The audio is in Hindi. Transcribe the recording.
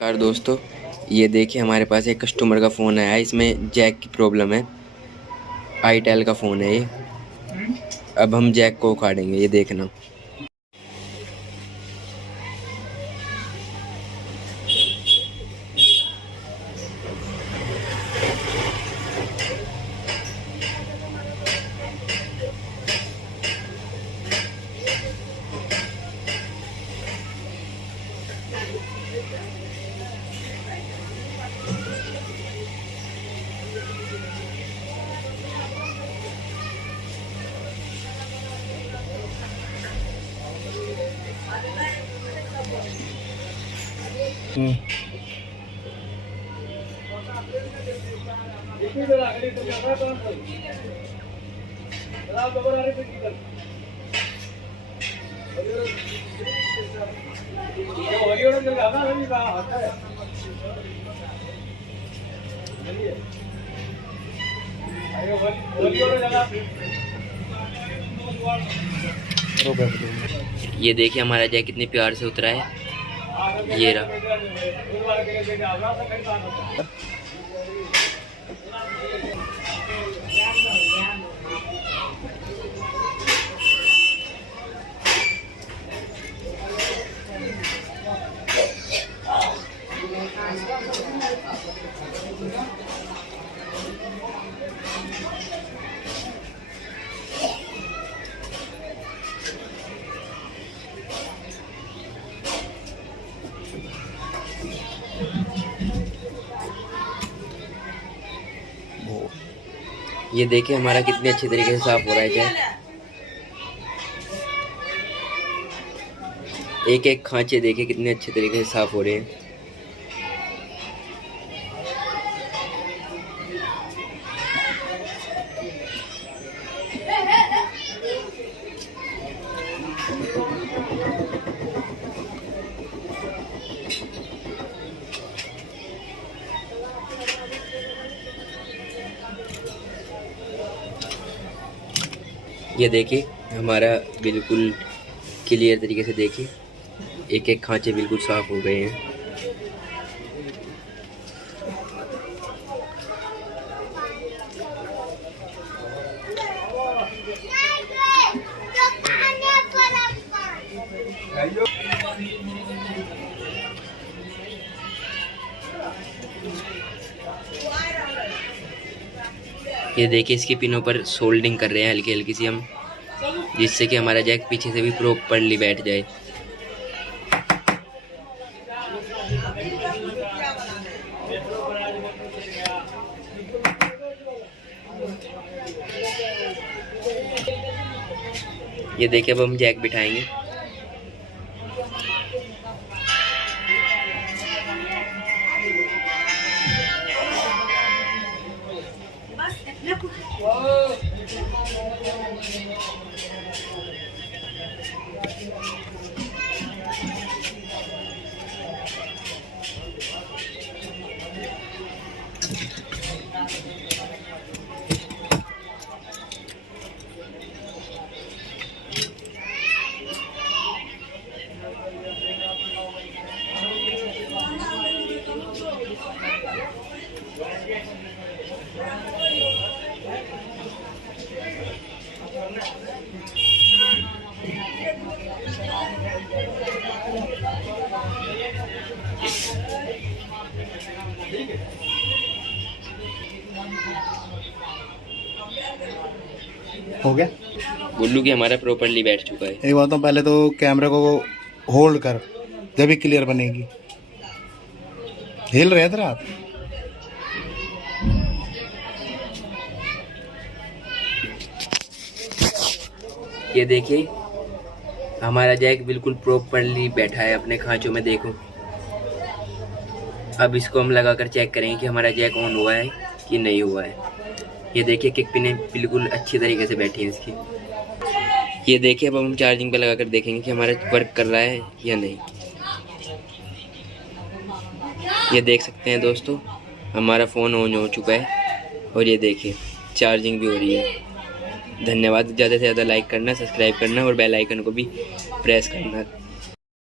यार दोस्तों, ये देखिए हमारे पास एक कस्टमर का फ़ोन आया है। इसमें जैक की प्रॉब्लम है। आईटेल का फ़ोन है ये। अब हम जैक को उखाड़ेंगे, ये देखना। ये देखिए हमारा जैक कितने प्यार से उतरा है। ये रहा। ये देखिए हमारा कितने अच्छे तरीके से साफ हो रहा है जैक। एक एक खांचे देखिए कितने अच्छे तरीके से साफ हो रहे हैं। ये देखिए हमारा बिल्कुल क्लियर तरीके से देखिए, एक एक खांचे बिल्कुल साफ हो गए हैं। ये देखिए इसकी पिनों पर सोल्डिंग कर रहे हैं हल्की हल्की सी हम, जिससे कि हमारा जैक पीछे से भी प्रॉपर्ली बैठ जाए। ये देखिए अब हम जैक बिठाएंगे। हो गया बुल्लू की हमारा प्रॉपर्ली बैठ चुका है। एक बात तो पहले तो कैमरे को होल्ड कर, जब भी क्लियर बनेगी। हिल रहे हैं तेरा हाथ। ये देखिए हमारा जैक बिल्कुल प्रॉपर्ली बैठा है अपने खांचों में, देखो। अब इसको हम लगाकर चेक करेंगे कि हमारा जैक ऑन हुआ है कि नहीं हुआ है। ये देखिए किक पिनें बिल्कुल अच्छी तरीके से बैठी हैं इसकी। ये देखिए अब हम चार्जिंग पे लगाकर देखेंगे कि हमारा वर्क कर रहा है या नहीं। ये देख सकते हैं दोस्तों हमारा फ़ोन ऑन हो चुका है और ये देखिए चार्जिंग भी हो रही है। धन्यवाद। ज़्यादा से ज़्यादा लाइक करना, सब्सक्राइब करना और बेल आइकन को भी प्रेस करना।